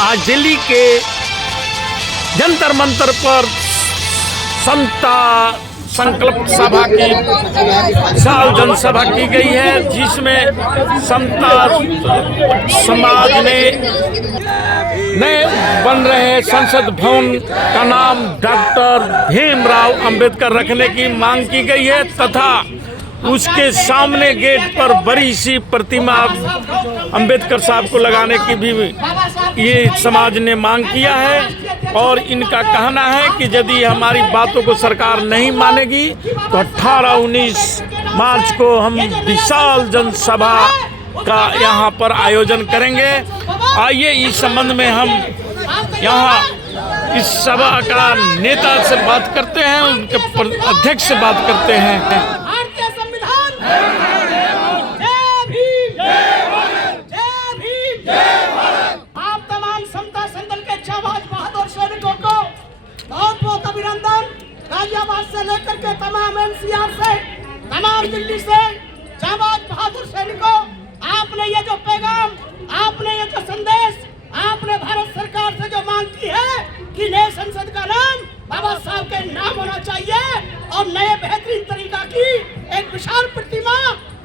आज दिल्ली के जंतर मंतर पर समता संकल्प सभा की साल जनसभा की गई है, जिसमें समता समाज ने नए बन रहे संसद भवन का नाम डॉक्टर भीमराव अंबेडकर रखने की मांग की गई है तथा उसके सामने गेट पर बड़ी सी प्रतिमा अंबेडकर साहब को लगाने की भी ये समाज ने मांग किया है। और इनका कहना है कि यदि हमारी बातों को सरकार नहीं मानेगी तो 18-19 मार्च को हम विशाल जनसभा का यहाँ पर आयोजन करेंगे। आइए इस संबंध में हम यहाँ इस सभा का नेता से बात करते हैं, उनके अध्यक्ष से बात करते हैं। आप तमाम समता संदल के जाबाज बहादुर सैनिकों को बहुत बहुत अभिनंदन। गाजियाबाद से लेकर के तमाम एनसीआर से, तमाम दिल्ली से जाबाज बहादुर सैनिकों, आपने ये जो पैगाम, आपने ये जो संदेश, आपने भारत सरकार से जो मांग की है कि नए संसद का नाम बाबा साहब के नाम होना चाहिए और नए बेहतरीन तरीका की एक विशाल प्रतिमा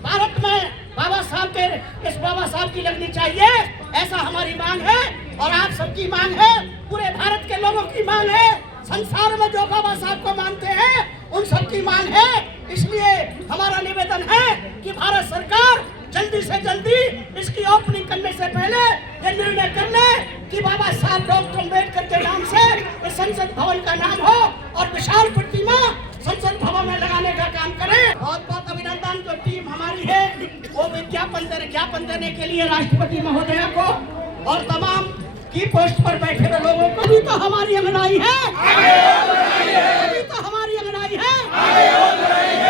भारत में बाबा साहब की लगनी चाहिए, ऐसा हमारी मांग है और आप सबकी मांग है, पूरे भारत के लोगों की मांग है, संसार में जो बाबा साहब को मानते हैं उन सबकी मांग है। इसलिए हमारा निवेदन है कि भारत सरकार जल्दी से जल्दी इसकी ओपनिंग करने से पहले ये निर्णय कर ले कि बाबा साहब डॉक्टर अम्बेडकर के नाम से इस संसद भवन का नाम हो और विशाल प्रतिमा संसद भवन में लगाने का काम करें। बहुत बहुत अभिनंदन। जो टीम हमारी है वो ज्ञापन देने के लिए राष्ट्रपति महोदय को और तमाम की पोस्ट पर बैठे हुए लोगों को भी तो हमारी अंगड़ाई है, अभी तो हमारी अंगड़ाई है,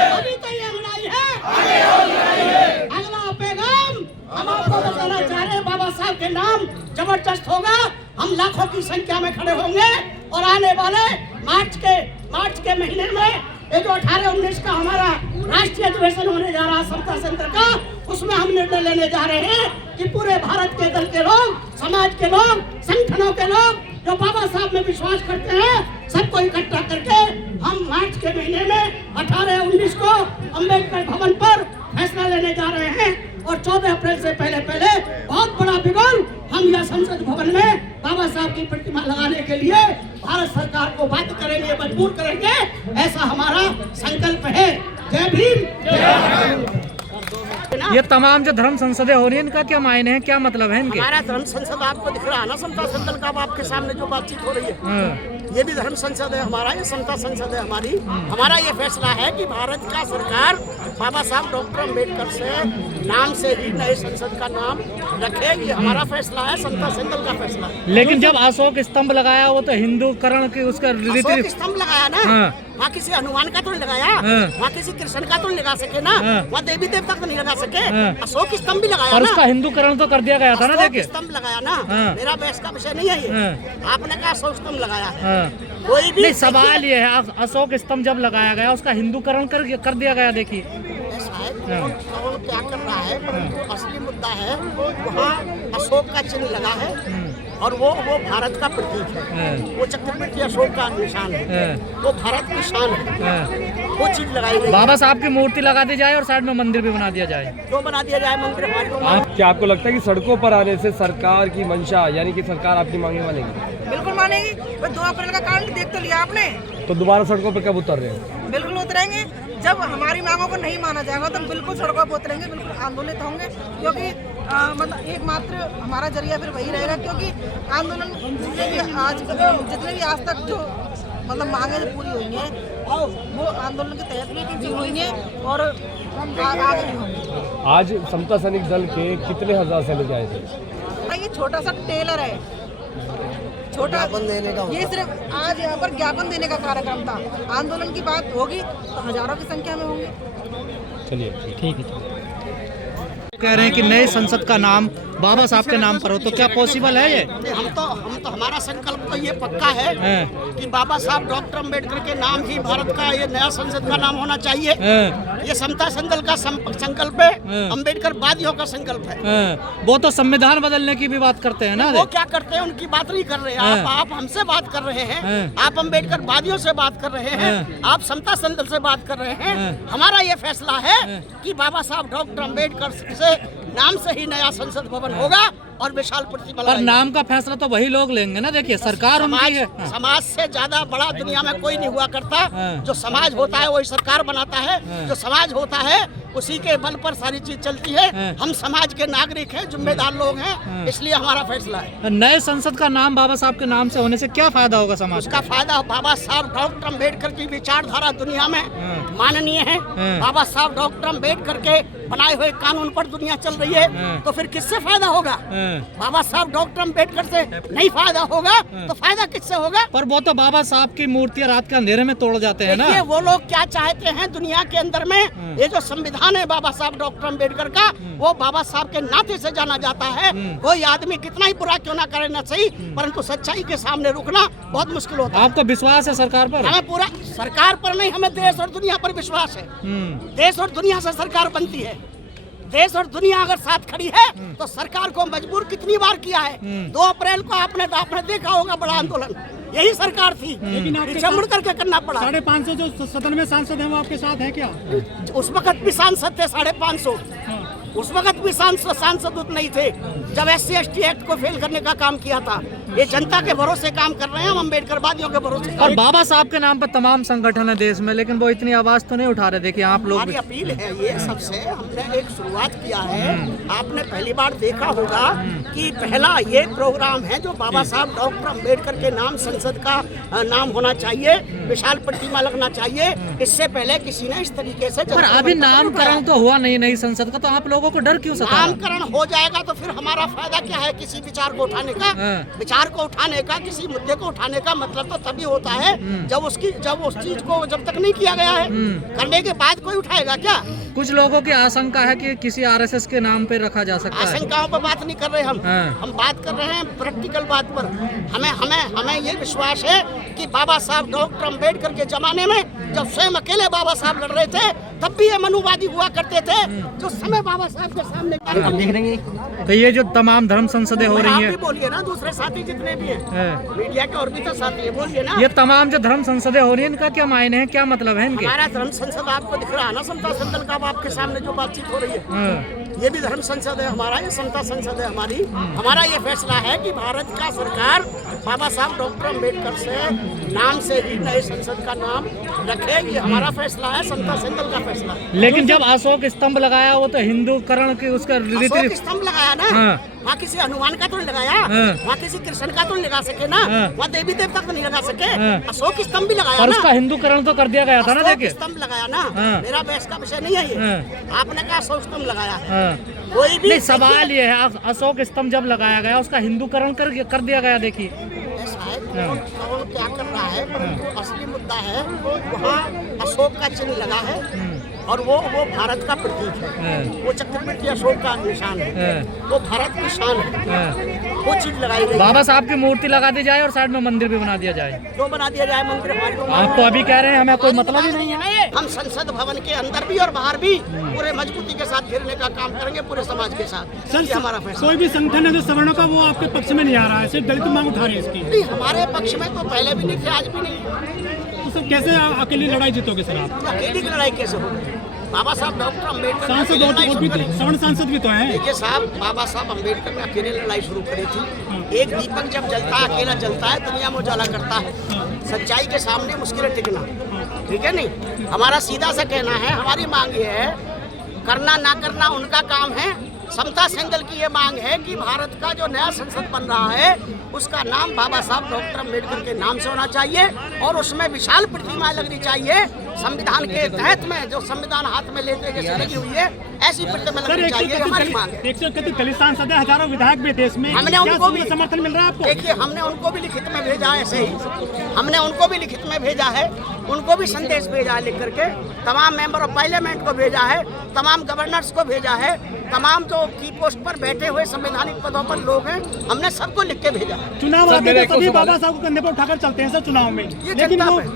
अभी तो ये अंगड़ाई है। अगला पैगाम हम आपको बताना चाह रहे हैं, बाबा साहब के नाम जबरदस्त होगा। हम लाखों की संख्या में खड़े होंगे और आने वाले मार्च के महीने में ये जो 18-19 का हमारा राष्ट्रीय अधिवेशन होने जा रहा है समता संघ का, उसमें हम निर्णय लेने जा रहे हैं कि पूरे भारत के दल के लोग, समाज के लोग, संगठनों के लोग जो बाबा साहब में विश्वास करते हैं, सबको इकट्ठा करके हम मार्च के महीने में 18-19 को अम्बेडकर भवन पर फैसला लेने जा रहे हैं और 14 अप्रैल से पहले बहुत बड़ा बिगुल हम यह संसद भवन में बाबा साहब की प्रतिमा लगाने के लिए भारत सरकार को बाध्य करेंगे, मजबूर करेंगे, ऐसा हमारा संकल्प है। जय भीम। ये तमाम जो धर्म संसदें हो रही है, इनका क्या मायने है, क्या मतलब है इनके? हमारा धर्म संसद आपको दिख रहा है ना, समता संदल का आपके सामने जो बातचीत हो रही है, ये भी धर्म संसद है हमारा, ये समता संसद है हमारी। हमारा ये फैसला है कि भारत का सरकार बाबा साहब डॉक्टर अम्बेडकर से नाम से ही नए संसद का नाम रखे, ये हमारा फैसला है, समता संदल का फैसला है। लेकिन जब अशोक स्तंभ लगाया वो तो हिंदुकरण की उसका अशोक स्तंभ लगाया ना, वहाँ किसी हनुमान का तो नहीं लगाया, वहाँ किसी कृष्ण का तो नहीं लगा सके ना, वहाँ देवी देवता तो नहीं लगा सके, अशोक स्तंभ भी लगाया और उसका हिंदुकरण तो कर दिया गया था ना। देखिए स्तंभ लगाया ना, मेरा बहस का विषय नहीं है ये, आपने कहा अशोक स्तंभ लगाया है, कोई भी नहीं। सवाल ये है, अशोक स्तंभ जब लगाया गया उसका हिंदुकरण कर दिया गया। देखिए क्या कर रहा है, परंतु असली मुद्दा है वहाँ अशोक का चिन्ह लगा है और वो भारत का प्रतीक है, वो चक्रवृत्ति अशोक का निशान है, वो भारत की शान है, वो चीज लगाई गई। बाबा साहब की मूर्ति लगा दी जाए और साइड में मंदिर भी बना दिया जाए, जो बना दिया जाए मंदिर हमारे। क्या आपको लगता है कि सड़कों पर आने से सरकार की मंशा यानी कि सरकार आपकी मांगे मानेगी? बिल्कुल मानेगी। 2 अप्रैल का कांड देख तो लिया आपने, तो दोबारा सड़कों पर कब उतर रहे हैं? बिल्कुल उतरेंगे। जब हमारी मांगों को नहीं माना जाएगा तो हम बिल्कुल सड़कों पर उतरेंगे, बिल्कुल आंदोलित होंगे, क्योंकि मतलब एकमात्र हमारा जरिया फिर वही रहेगा, क्योंकि आंदोलन जितने भी आज तक जो मतलब मांगे पूरी हुई हैं वो आंदोलन के तहत भी हुई हैं और आगे भी होंगी। आज समता सैनिक दल के कितने हजार सैनिक आए थे? ये छोटा सा टेलर है, छोटा देने का, ये सिर्फ आज यहाँ पर ज्ञापन देने का कार्यक्रम था। आंदोलन की बात होगी तो हजारों की संख्या में होंगे। चलिए ठीक है। कह रहे हैं कि नए संसद का नाम बाबा साहब के नाम पर हो, तो क्या पॉसिबल है ये? नहीं, हम तो हमारा संकल्प तो ये पक्का है कि बाबा साहब डॉक्टर अम्बेडकर के नाम ही भारत का ये नया संसद का नाम होना चाहिए। ये समता संदल का संकल्प है, अम्बेडकर वादियों का संकल्प है। वो तो संविधान बदलने की भी बात करते हैं ना। वो क्या करते हैं उनकी बात नहीं कर रहे हैं। आप हमसे बात कर रहे हैं, आप अम्बेडकर वादियों से बात कर रहे हैं, आप समता संदल से बात कर रहे हैं। हमारा ये फैसला है कि बाबा साहब डॉक्टर अम्बेडकर से नाम से ही नया संसद भवन होगा और विशाल प्रतिमा। पर नाम का फैसला तो वही लोग लेंगे ना। देखिए सरकार उनकी है। समाज से ज्यादा बड़ा दुनिया में कोई नहीं हुआ करता। जो समाज होता है वही सरकार बनाता है। जो समाज होता है उसी के बल पर सारी चीज चलती है। हम समाज के नागरिक हैं, जिम्मेदार लोग हैं, इसलिए हमारा फैसला है। नए संसद का नाम बाबा साहब के नाम से होने से क्या फायदा होगा समाज उसका फायदा, बाबा साहब डॉक्टर अम्बेडकर की विचारधारा दुनिया में माननीय है। बाबा साहब डॉक्टर अम्बेडकर के बनाए हुए कानून पर दुनिया चल रही है, तो फिर किससे फायदा होगा? बाबा साहब डॉक्टर अम्बेडकर से नहीं फायदा होगा तो फायदा किससे होगा? पर वो तो बाबा साहब की मूर्तियां रात के अंधेरे में तोड़ जाते हैं ना। वो लोग क्या चाहते हैं दुनिया के अंदर में, ये जो संविधान है बाबा साहब डॉक्टर अम्बेडकर का, वो बाबा साहब के नाते से जाना जाता है। कोई आदमी कितना ही बुरा क्यों ना करे ना सही, परंतु सच्चाई के सामने रुकना बहुत मुश्किल होता है। आपको विश्वास है सरकार पर? हमें पूरा सरकार पर नहीं, हमें देश और दुनिया पर विश्वास है। देश और दुनिया से सरकार बनती है। देश और दुनिया अगर साथ खड़ी है तो सरकार को मजबूर कितनी बार किया है। 2 अप्रैल को आपने देखा होगा बड़ा आंदोलन, यही सरकार थी, पीछे मुड़ करके करना पड़ा। 550 जो सदन में सांसद हैं वो आपके साथ हैं क्या? उस वक्त भी सांसद थे 550। उस वक्त भी सांसद उतने ही थे जब SC ST एक्ट को फेल करने का काम किया था। ये जनता के भरोसे काम कर रहे हैं, हम अम्बेडकर वादियों के भरोसे। और बाबा साहब के नाम पर तमाम संगठन है देश में, लेकिन वो इतनी आवाज तो नहीं उठा रहे। देखिए आप लोग, हमारी अपील है ये सबसे, हमने एक शुरुआत किया है। आपने पहली बार देखा होगा कि पहला ये प्रोग्राम है जो बाबा साहब डॉक्टर अम्बेडकर के नाम संसद का नाम होना चाहिए, विशाल प्रतिमा लगना चाहिए। इससे पहले किसी ने इस तरीके से, पर अभी नामकरण तो हुआ नहीं नई संसद का, तो आप लोगों को डर क्यों सता रहा है? नामकरण हो जाएगा तो फिर हमारा फायदा क्या है किसी विचार को उठाने का? विचार को उठाने का, किसी मुद्दे को उठाने का मतलब तो तभी होता है जब उस चीज को जब तक नहीं किया गया है, करने के बाद कोई उठाएगा क्या? कुछ लोगों की आशंका है कि किसी RSS के नाम पे रखा जा सकता है। आशंकाओं पर बात नहीं कर रहे हम बात कर रहे हैं प्रैक्टिकल बात पर। हमें ये विश्वास है कि बाबा साहब डॉक्टर अम्बेडकर के जमाने में जब स्वयं अकेले बाबा साहब लड़ रहे थे तब भी ये मनुवादी हुआ करते थे। जो समय बाबा साहब के सामने तो ये जो तमाम धर्म संसदें हो रही है, बोलिए ना, दूसरे साथी जितने भी हैं मीडिया के और भी तो साथी है, बोलिए ना। ये तमाम जो धर्म संसदें हो रही है, इनका क्या मायने है, क्या मतलब है इनके? हमारा धर्म संसद आपको दिख रहा है ना, समता संदल का आपके सामने जो बातचीत हो रही है, ये भी धर्म संसद है हमारा, ये समता संसद है हमारी। हमारा ये फैसला है कि भारत का सरकार बाबा साहब डॉक्टर अम्बेडकर से नाम से ही नए संसद का नाम रखे। ये हमारा फैसला है, समता संदल का फैसला है। लेकिन जब अशोक स्तंभ लगाया वो तो हिंदूकरण की उसका अशोक स्तंभ लगाया ना, वहाँ किसी हनुमान का तो नहीं लगाया, वहाँ किसी कृष्ण का तो नहीं लगा सके ना, वहाँ देवी देवता तो नहीं लगा सके। अशोक स्तंभ भी लगाया और ना, उसका हिंदूकरण तो कर दिया गया था ना। देखिए स्तंभ लगाया ना, मेरा बहस का विषय नहीं है ये। आपने कहा अशोक स्तंभ लगाया है, कोई भी नहीं, सवाल ये है अशोक स्तंभ जब लगाया गया उसका हिंदूकरण कर दिया गया। देखिए कौन क्या कर रहा है, परंतु असली मुद्दा है वहाँ अशोक का चिन्ह लगा है और वो भारत का प्रतीक है। वो चक्रवर्ती अशोक का निशान है, वो भारत की शान है। वो चीज लगाई गई। बाबा साहब की मूर्ति लगा दी जाए और साइड में मंदिर भी बना दिया जाए। जो बना दिया जाए मंदिर हमारी, आप तो अभी कह रहे हैं हमें कोई मतलब ही नहीं है। हम संसद भवन के अंदर भी और बाहर भी पूरे मजबूती के साथ घेरने का काम करेंगे पूरे समाज के साथ। ये हमारा फैसला। कोई भी संगठन है जो सवर्णों का, वो आपके पक्ष में नहीं आ रहा है, सिर्फ दलित मांग उठा रही है इसकी? नहीं, हमारे पक्ष में तो पहले भी नहीं थे, आज भी नहीं। तो सर कैसे अकेली लड़ाई जीतोगे सर आप? अकेली लड़ाई कैसे होगी? बाबा साहब डॉक्टर अम्बेडकर सांसद और भी सवर्ण सांसद भी तो हैं। देखिए साहब, बाबा साहब अम्बेडकर ने अकेले लड़ाई शुरू करी थी। एक दीपक जब जलता है, अकेला जलता है, दुनिया में उजाला करता है। सच्चाई के सामने मुश्किल है टिकना, ठीक है नहीं? हमारा सीधा सा कहना है, हमारी मांग ये है, करना ना करना उनका काम है। समता संदल की ये मांग है कि भारत का जो नया संसद बन रहा है उसका नाम बाबा साहब डॉक्टर अम्बेडकर के नाम से होना चाहिए और उसमें विशाल प्रतिमाएं लगनी चाहिए संविधान के तहत में जो संविधान हाथ में लेते जैसे लगी हुई है ऐसी प्रतिमा सर लगनी चाहिए, हमारी मांग है। 131 दलित सांसद है, हजारों विधायक भी देश में, हमने क्या उनको भी समर्थन मिल रहा है आपको? देखिए, हमने उनको भी लिखित में भेजा है, ऐसे ही हमने उनको भी लिखित में भेजा है, उनको भी संदेश भेजा है लिख करके, तमाम मेंबर ऑफ पार्लियामेंट को भेजा है, तमाम गवर्नर्स को भेजा है, तमाम जो की पोस्ट पर बैठे हुए संवैधानिक पदों पर लोग हैं, हमने सबको लिख के भेजा है। चुनाव आते हैं तो सभी बाबा साहब को कंधे पर उठाकर चलते हैं सर चुनाव में, ये लेकिन जनता वो पे। अब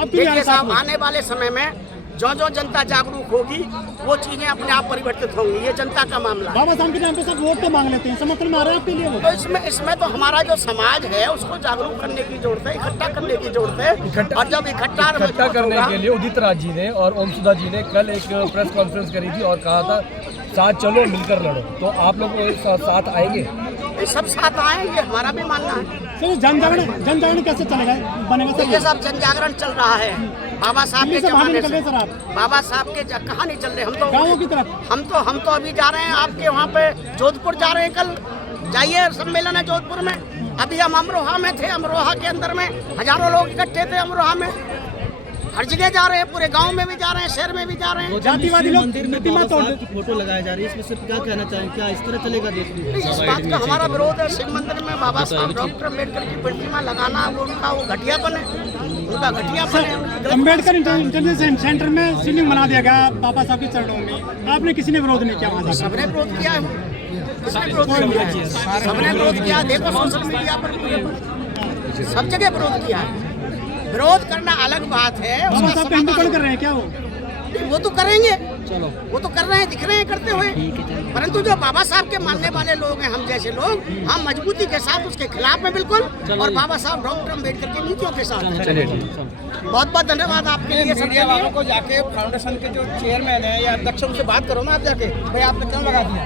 क्यों देखिए नहीं साहब, साथ आने वाले समय में जो जो जनता जागरूक होगी वो चीजें अपने आप परिवर्तित होंगी, ये जनता का मामला है। बाबा साहब के नाम पे सब वोट तो मांग लेते हैं, समर्थन में आ रहे हैं आपके लिए वो? तो इसमें तो हमारा जो समाज है उसको जागरूक करने की जरूरत है, इकट्ठा करने की जरूरत है, और जब इकट्ठा करने के लिए उदित राज जी ने और ओम सुधा जी ने कल एक प्रेस कॉन्फ्रेंस करी थी और कहा था साथ चलो मिलकर लड़ो, तो आप लोग साथ आएंगे? ये सब साथ आए, ये हमारा भी मानना है। सर जन जागरण कैसे चलेगा, बनेगा सर? ये सब जन जागरण चल रहा है बाबा साहब के दिल्ली से बाहर जमाने निकल रहे से। सर आप बाबा साहब के कहाँ नहीं चल रहे, हम तो गाँवों की तरफ? हम तो अभी जा रहे हैं आपके वहाँ पे जोधपुर जा रहे हैं, कल जाइए, सम्मेलन है जोधपुर में। अभी हम अमरोहा में थे, अमरोहा के अंदर में हजारों लोग इकट्ठे थे अमरोहा में। हर जगह जा रहे हैं, पूरे गांव में भी जा रहे हैं, शहर में भी जा रहे हैं। जातिवादी लोग प्रतिमा तोड़ की फोटो लगाई जा रही है, इसमें सिर्फ क्या कहना चाहें, क्या इस तरह चलेगा देश में? इस बात का हमारा विरोध है। शिव मंदिर में बाबा साहब डॉक्टर अम्बेडकर की प्रतिमा लगाना वो उनका वो घटियापन है, उनका घटियापन है। अम्बेडकर इंटरनेशनल सेंटर में सीलिंग बना दिया गया बाबा साहब के चरणों में, आपने किसी ने विरोध नहीं किया वहाँ? सबने विरोध किया है, किसने विरोध किया है? सबने विरोध किया, देखो सोशल मीडिया पर सब जगह विरोध किया है। विरोध करना अलग बात है, बाबा उसका साहब का हिंदुत्व समाधान कर रहे हैं क्या वो तो करेंगे, वो तो कर रहे हैं, दिख रहे हैं करते हुए। परंतु जो बाबा साहब के मानने वाले लोग हैं, हम जैसे लोग, हम मजबूती के साथ उसके खिलाफ में बिल्कुल, और बाबा साहब डॉक्टर अम्बेडकर की नीतियों के साथ। बहुत बहुत धन्यवाद आपके लिए, सबके लिए। को जाके फाउंडेशन के जो चेयरमैन है या अध्यक्ष उनसे बात करो ना आप जाके, भाई आपने क्यों लगा दिया?